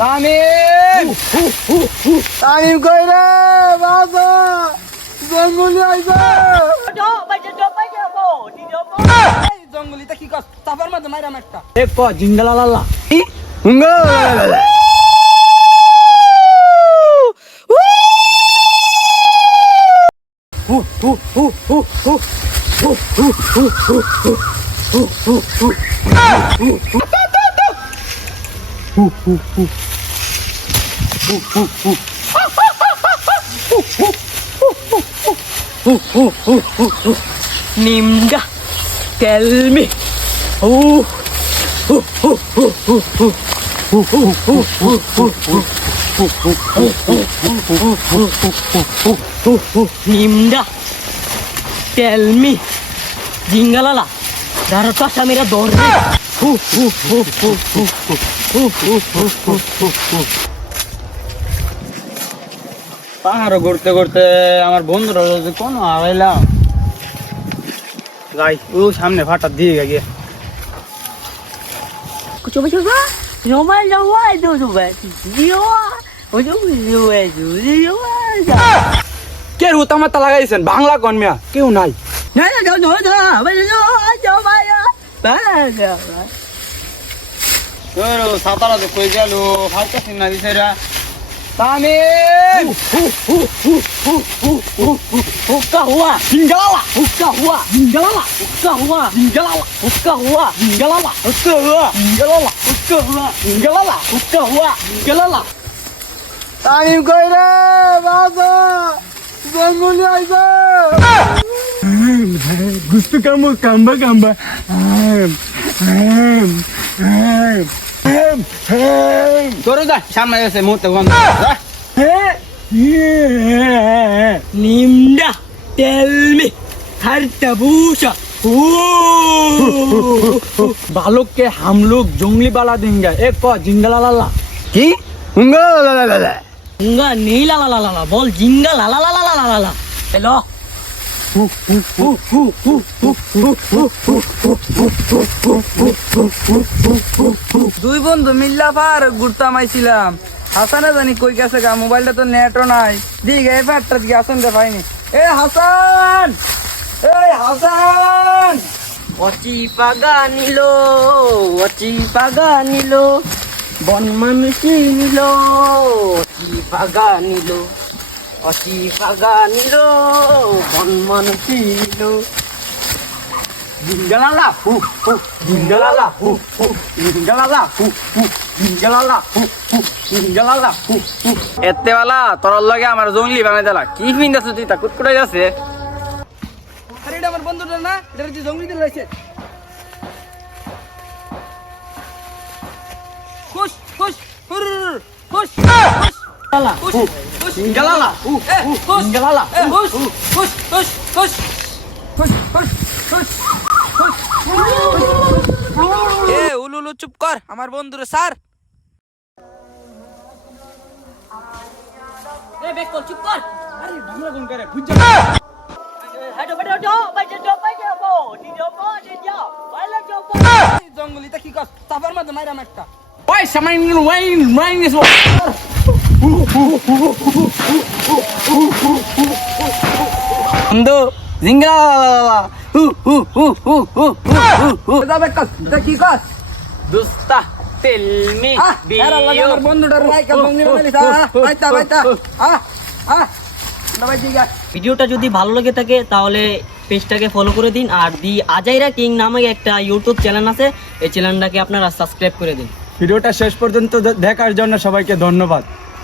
তামিম তামিম কই রে বাবা জঙ্গলি আইছে জঙ্গলিতে কি কর তারপর মধ্যে মাইরাম একটা এ ক জিঙ্গালা লালা নিমডা টেল মি ನಿಮ್ಗ ತೆಲ್ಮಿ ಹೂ ನಿಮ್ದ ತೆಲ್ಮಿ ಜಿಂಗಲಲ್ಲ ದರತ ಸಮೀರ ದೋರ್ পাহাড় ঘুরতে ঘুরতে আমার বন্ধুরা কোন হারাইলাম ও সামনে ফাটা দিয়ে গিয়ে জমাই জমাই কে লাগাইছেন? বাংলা কন কেউ নাই। না সাঁতারা তো কই গেল? হালকা সিন 大明，呜呜呜呜呜呜呜呜呜！干活啊，紧张了！干活啊，紧张了！干活啊，紧张了！干活啊，紧张了！干活啊，紧张了！干活啊，紧张了！干活啊，紧张了！大明哥嘞，爸爸，真牛呀，爸！哎，哎，哎，gusto kami kamba-kamba. 哎，哎，哎。বালককে হামলুক জঙ্গলি বালা দিঙ্গা এ ক জিঙ্গা লালা কি জিঙ্গা নীলা লালা বল জিঙ্গা লালা লালা লালা লালা দুই বন্ধু মিল্লা পার ঘুরতাম আইছিলাম হাসানে জানি কই গেছে গা মোবাইলটা তো নেটও নাই। দিক এই পারটা দিকে দে পাইনি। এ হাসান! এই Hasan! Waci paganilo, waci paganilo, bon পাগা waci অতি বাগানিল বনমান ছিল। এতে বালা, তরল লাগে আমার কি পিন্দাছ তুই, তা কুটকুটাই যাচ্ছে। খুশ খুশ। এ উলুলু চুপ কর আমার বন্ধুরে স্যার চুপ কর আরে বুঝলা কোন করে বুঝ জঙ্গলিটা কি কর তারপর মাঝে মাইরাম একটা ওই সামান্য ওয়াইন ওয়াইন বন্ধু জিঙ্গা ভিডিওটা যদি ভালো লেগে থাকে তাহলে পেজটাকে ফলো করে দিন। আর দি আজাইরা কিং নামে একটা ইউটিউব চ্যানেল আছে এই চ্যানেলটাকে আপনারা সাবস্ক্রাইব করে দিন। ভিডিওটা শেষ পর্যন্ত দেখার জন্য সবাইকে ধন্যবাদ।